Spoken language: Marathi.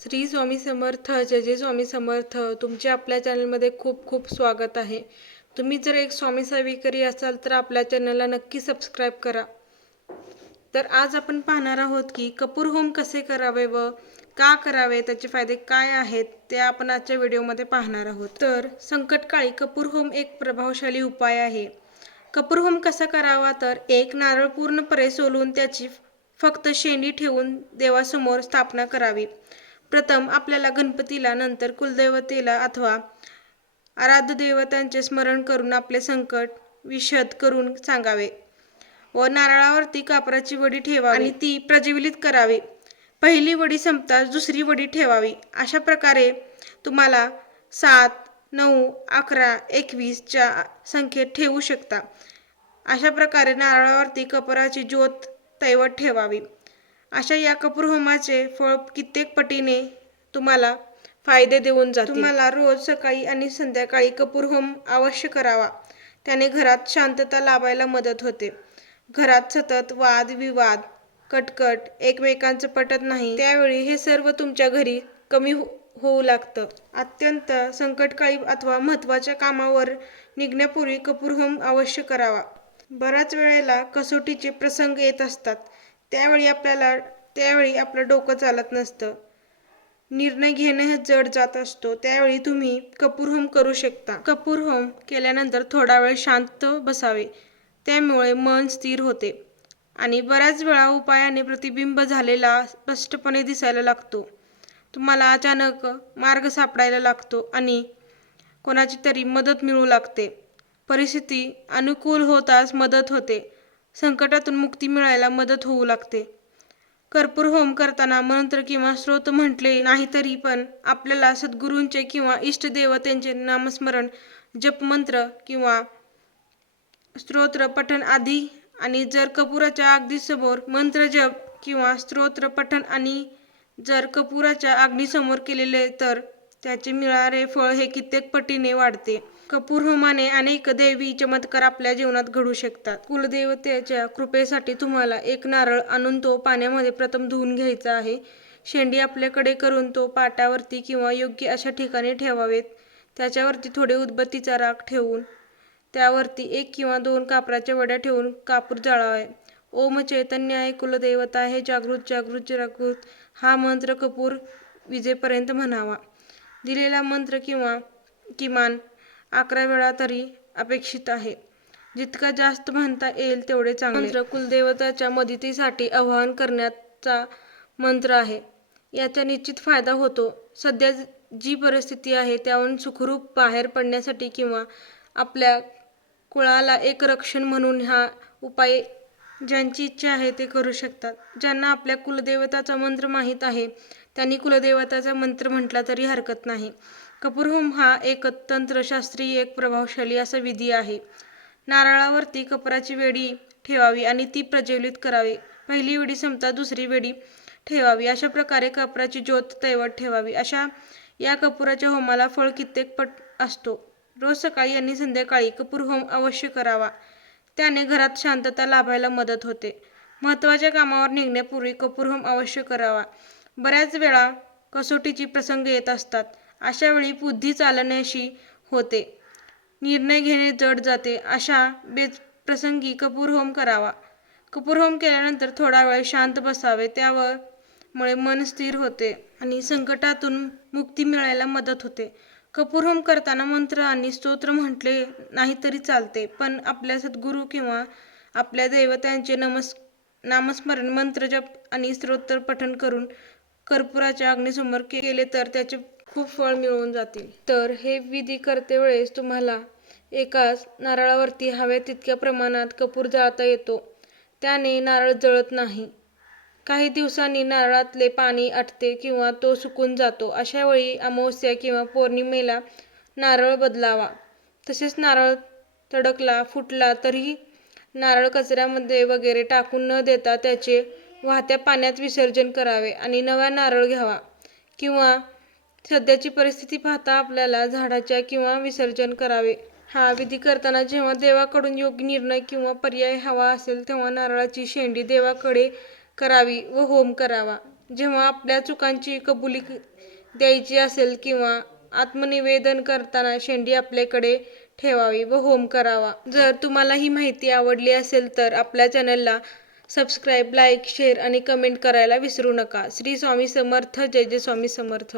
श्री स्वामी समर्थ जय जय स्वामी समर्थ. तुमचे आपल्या चॅनलमध्ये खूप खूप स्वागत आहे. तुम्ही जर एक स्वामी सेविकरी असाल तर आपल्या चॅनलला नक्की सबस्क्राईब करा. तर आज आपण पाहणार आहोत की कपूर होम कसे करावे व का करावे त्याचे फायदे काय आहेत ते आपण आजच्या व्हिडिओमध्ये पाहणार आहोत. तर संकटकाळी कपूर होम एक प्रभावशाली उपाय आहे. कपूर होम कसा करावा तर एक नारळ पूर्णपणे सोलून त्याची फक्त शेंडी ठेवून देवासमोर स्थापना करावी. प्रथम आपल्याला गणपतीला नंतर कुलदैवतेला अथवा आराध्य देवतांचे स्मरण करून आपले संकट विशद करून सांगावे व नारळावरती कापराची वडी ठेवावी आणि ती प्रज्वलित करावी. पहिली वडी संपताच दुसरी वडी ठेवावी. अशा प्रकारे तुम्हाला सात नऊ अकरा एकवीसच्या संख्येत ठेवू शकता. अशा प्रकारे नारळावरती कपराची ज्योत तैवत ठेवावी. अशा या कपूर होमाचे फळ कित्येक पटीने तुम्हाला फायदे देऊन जातील. तुम्हाला रोज सकाळी आणि संध्याकाळी कपूर होम अवश्य करावा. त्याने घरात शांतता लाभायला मदत होते. घरात सतत वाद विवाद कटकट एकमेकांचं पटत नाही. त्यावेळी हे सर्व तुमच्या घरी कमी हो- होऊ लागतं. अत्यंत संकटकाळी अथवा महत्त्वाच्या कामावर निघण्यापूर्वी कपूर होम अवश्य करावा. बऱ्याच वेळेला कसोटीचे प्रसंग येत असतात. त्यावेळी आपल्याला त्यावेळी आपलं डोकं चालत नसतं. निर्णय घेणं हे जड जात असतो. त्यावेळी तुम्ही कपूर होम करू शकता. कपूर होम केल्यानंतर थोडा वेळ शांत बसावे. त्यामुळे मन स्थिर होते आणि बऱ्याच वेळा उपायाने प्रतिबिंब झालेला स्पष्टपणे दिसायला लागतो. तुम्हाला अचानक मार्ग सापडायला लागतो आणि कोणाची तरी मदत मिळू लागते. परिस्थिती अनुकूल होताच मदत होते. संकटातून मुक्ती मिळायला मदत होऊ लागते. कर्पूर होम करताना मंत्र किंवा स्रोत म्हटले नाही तरी पण आपल्याला सद्गुरूंचे किंवा इष्टदेवतेंचे नामस्मरण जपमंत्र किंवा स्तोत्र पठण आधी आणि जर कपुराच्या अगदी समोर मंत्र जप किंवा स्तोत्र पठण आणि जर कपुराच्या अग्नीसमोर केलेले तर त्याचे मिळणारे फळ हे कित्येक पटीने वाढते. कपूर होमाने अनेक देवी चमत्कार आपल्या जीवनात घडू शकतात. कुलदेवतेच्या कृपेसाठी तुम्हाला एक नारळ आणून तो पाण्यामध्ये प्रथम धुवून घ्यायचा आहे. शेंडी आपल्याकडे करून तो पाटावरती किंवा योग्य अशा ठिकाणी ठेवावेत. त्याच्यावरती थोडे उदबत्तीचा राख ठेवून त्यावरती एक किंवा दोन कापराच्या वड्या ठेवून कापूर जाळावे. ओम चैतन्य आहे कुलदेवता आहे जागृत जागृत जागृत. हा मंत्र कपूर विजेपर्यंत म्हणावा. दिलेला मंत्र किंवा किमान अकरा वेळा तरी अपेक्षित आहे. जितका जास्त म्हणता येईल तेवढे चांगले. मंत्र कुलदेवताच्या मदतीसाठी आवाहन करण्याचा मंत्र आहे. याचा निश्चित फायदा होतो. सध्या जी परिस्थिती आहे त्याहून सुखरूप बाहेर पडण्यासाठी किंवा आपल्या कुळाला एक रक्षण म्हणून हा उपाय ज्यांची इच्छा आहे ते करू शकतात. ज्यांना आपल्या कुलदेवताचा मंत्र माहीत आहे त्यांनी कुलदेवताचा मंत्र म्हटला तरी हरकत नाही. कपूरहोम हा एक तंत्रशास्त्रीय एक प्रभावशाली असा विधी आहे. नारळावरती कपराची वेडी ठेवावी आणि ती प्रज्वलित करावी. पहिली वेडी संपता दुसरी वेडी ठेवावी. अशा प्रकारे कपराची ज्योत तैवत ठेवावी. अशा या कपुराच्या होमाला फळ कित्येक पट असतो. रोज सकाळी आणि संध्याकाळी कपूर होम अवश्य करावा. त्याने घरात शांतता लाभायला मदत होते. महत्त्वाच्या कामावर निघण्यापूर्वी कपूर होम अवश्य करावा. बऱ्याच वेळा कसोटीची प्रसंग येत असतात. अशा वेळी बुद्धी चालण्याशी होते. निर्णय घेणे जड जाते. अशा बेच प्रसंगी कपूर होम करावा. कपूर होम केल्यानंतर थोडा वेळ शांत बसावे. त्यावर मुळे मन स्थिर होते आणि संकटातून मुक्ती मिळायला मदत होते. कपूर होम करताना मंत्र आणि स्तोत्र म्हटले नाही तरी चालते. पण आपल्या सद्गुरू किंवा आपल्या दैवतांचे नमस् नामस्मरण मंत्र जप आणि स्तोत्र पठण करून कर्पुराच्या अग्नीसमोर केले तर त्याचे खूप फळ मिळून जातील. तर हे विधी करते वेळेस तुम्हाला एकाच नारळावरती हव्या तितक्या प्रमाणात कपूर जाळता येतो. त्याने नारळ जळत नाही. काही दिवसांनी नारळातले पाणी आटते किंवा तो सुकून जातो. अशा वेळी अमावस्या किंवा पौर्णिमेला नारळ बदलावा. तसेच नारळ तडकला फुटला तरीही नारळ कचऱ्यामध्ये वगैरे टाकून न देता त्याचे वाहत्या पाण्यात विसर्जन करावे आणि नवा नारळ घ्यावा. किंवा सध्याची परिस्थिती पाहता आपल्याला झाडाच्या किंवा विसर्जन करावे. हा विधी करताना जेव्हा देवाकडून योग्य निर्णय किंवा पर्याय हवा असेल तेव्हा नारळाची शेंडी देवाकडे करावी व होम करावा. जेव्हा आपल्या चुकांची कबुली द्यायची असेल किंवा आत्मनिवेदन करताना शेंडी आपल्याकडे ठेवावी व होम करावा. जर तुम्हाला ही माहिती आवडली असेल तर आपल्या चॅनलला सबस्क्राईब लाईक शेअर आणि कमेंट करायला विसरू नका. श्री स्वामी समर्थ जय जय स्वामी समर्थ.